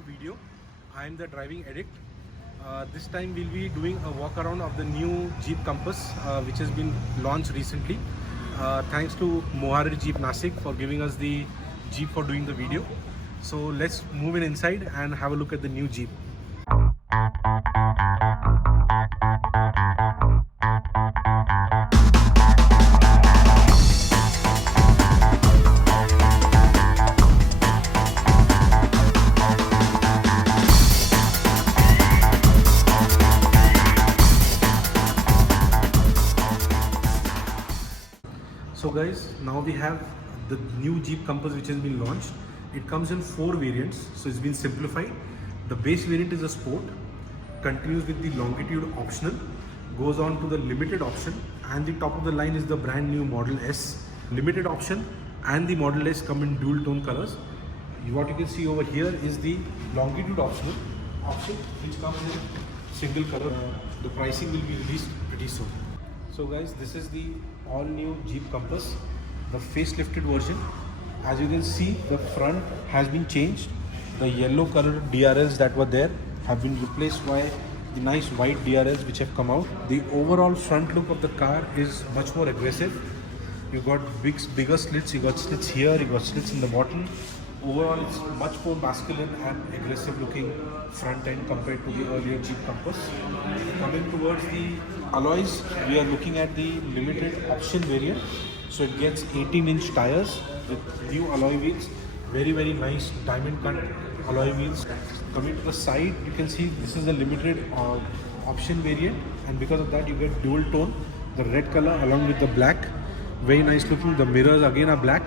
new video. I am the driving addict. This time we'll be doing a walk around of the new Jeep Compass which has been launched recently. Thanks to Mohari Jeep Nasik for giving us the Jeep for doing the video. So let's move in inside and have a look at the new Jeep. So guys, now we have the new Jeep Compass which has been launched. It comes in 4 variants, so it's been simplified. The base variant is a Sport, continues with the Longitude optional, goes on to the Limited option, and the top of the line is the brand new Model S. Limited option and the Model S come in dual tone colors. What you can see over here is the Longitude option which comes in single color. The pricing will be released pretty soon. So guys, this is the all new Jeep Compass, the facelifted version. As you can see, the front has been changed. The yellow colored DRLs that were there have been replaced by the nice white DRLs which have come out. The overall front look of the car is much more aggressive. You got bigger slits, you got slits here, you got slits in the bottom. Overall, it's much more masculine and aggressive looking front end compared to the earlier Jeep Compass. Coming towards the alloys, we are looking at the limited option variant. So it gets 18-inch tires with new alloy wheels. Very nice diamond cut alloy wheels. Coming to the side, you can see this is the limited option variant, and because of that you get dual tone, the red color along with the black. Very nice looking. The mirrors again are black.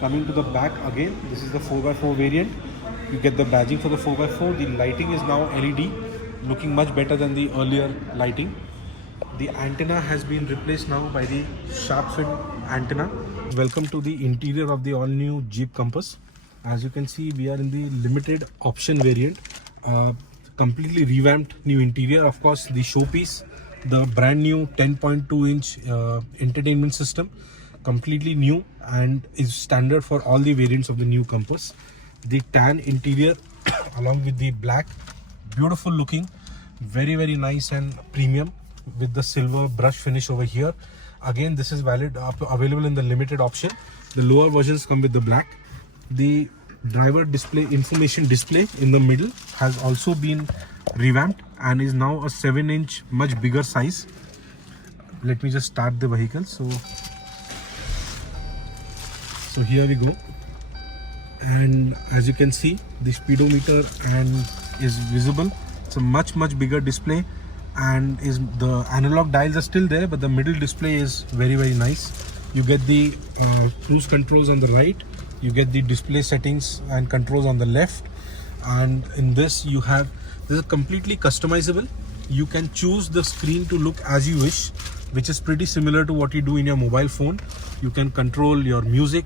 Coming to the back again, this is the 4x4 variant. You get the badging for the 4x4. The lighting is now LED, looking much better than the earlier lighting. The antenna has been replaced now by the shark fin antenna. Welcome to the interior of the all new Jeep Compass. As you can see, we are in the limited option variant. Completely revamped new interior. Of course, the showpiece, the brand new 10.2-inch entertainment system, completely new and is standard for all the variants of the new Compass. The tan interior along with the black, beautiful looking, very nice and premium with the silver brush finish over here. Again, this is available in the limited option. The lower versions come with the black. The driver display information display in the middle has also been revamped and is now a 7-inch much bigger size. Let me just start the vehicle. So here we go, and as you can see, the speedometer and is visible. It's a much bigger display, and the analog dials are still there, but the middle display is very nice. You get the cruise controls on the right, you get the display settings and controls on the left, and in this this is completely customizable. You can choose the screen to look as you wish, which is pretty similar to what you do in your mobile phone. You can control your music,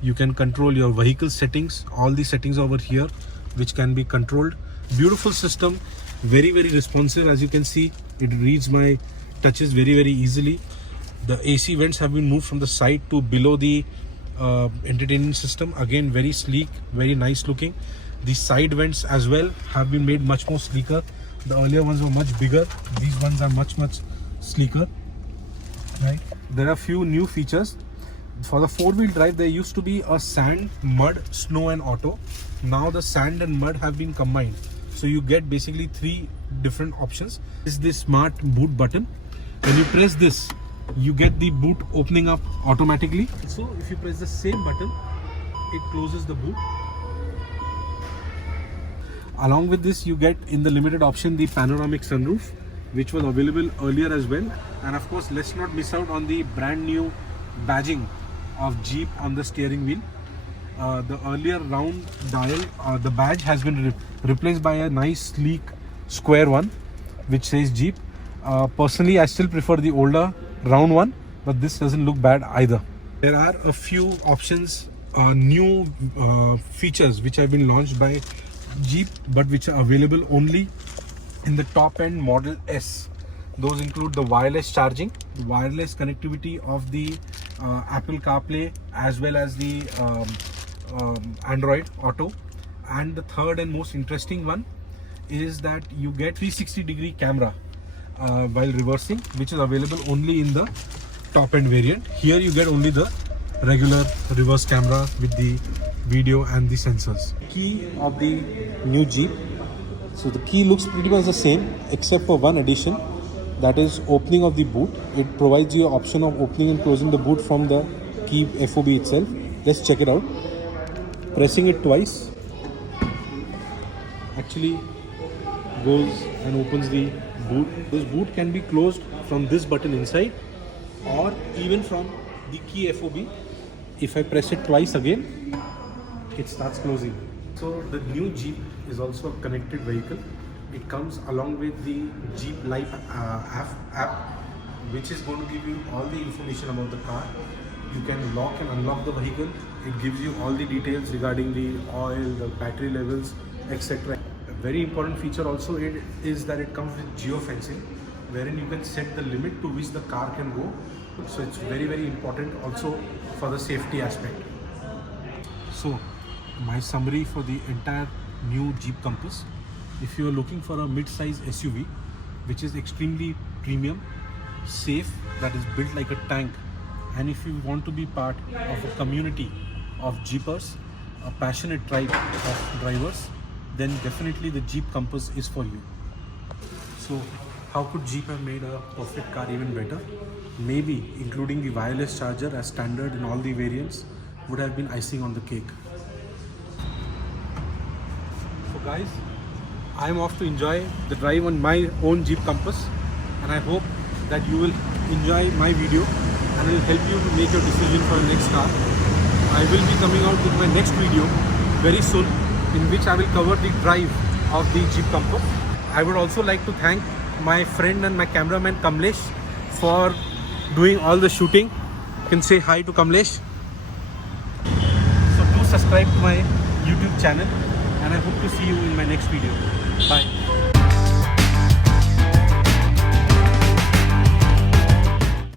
you can control your vehicle settings, all the settings over here which can be controlled. Beautiful system, very responsive. As you can see, it reads my touches very easily. The AC vents have been moved from the side to below the entertainment system. Again, very sleek, very nice looking. The side vents as well have been made much more sleeker. The earlier ones were much bigger. These ones are much sleeker. Right. There are few new features. For the 4-wheel drive, there used to be a sand, mud, snow and auto. Now the sand and mud have been combined. So you get basically 3 different options. This is the smart boot button. When you press this, you get the boot opening up automatically. So if you press the same button, it closes the boot. Along with this, you get in the limited option the panoramic sunroof, which was available earlier as well. And of course, let's not miss out on the brand new badging of Jeep on the steering wheel. The earlier round dial, the badge has been replaced by a nice sleek square one which says Jeep. Personally, I still prefer the older round one, but this doesn't look bad either. There are a few options, new features which have been launched by Jeep, but which are available only in the top end Model S. Those include the wireless charging, wireless connectivity of the Apple CarPlay as well as the Android Auto, And the third and most interesting one is that you get 360-degree camera while reversing, which is available only in the top end variant. Here you get only the regular reverse camera with the video and the sensors. Key of the new Jeep. So the key looks pretty much the same except for one addition, that is opening of the boot. It provides you an option of opening and closing the boot from the key FOB itself. Let's check it out. Pressing it twice actually goes and opens the boot. This boot can be closed from this button inside or even from the key FOB. If I press it twice again, it starts closing. So the new Jeep is also a connected vehicle. It comes along with the Jeep Life app, which is going to give you all the information about the car. You can lock and unlock the vehicle. It gives you all the details regarding the oil, the battery levels, etc. A very important feature also is that it comes with geofencing, wherein you can set the limit to which the car can go. So it's very, very important also for the safety aspect. So my summary for the entire new Jeep Compass: if you are looking for a mid-size SUV which is extremely premium, safe, that is built like a tank, and if you want to be part of a community of Jeepers, a passionate tribe of drivers, then definitely the Jeep Compass is for you. So how could Jeep have made a perfect car even better? Maybe including the wireless charger as standard in all the variants would have been icing on the cake. So guys, I am off to enjoy the drive on my own Jeep Compass, and I hope that you will enjoy my video and it will help you to make your decision for your next car. I will be coming out with my next video very soon, in which I will cover the drive of the Jeep Compass. I would also like to thank my friend and my cameraman Kamlesh for doing all the shooting. You can say hi to Kamlesh. So do subscribe to my YouTube channel, and I hope to see you in my next video. Bye.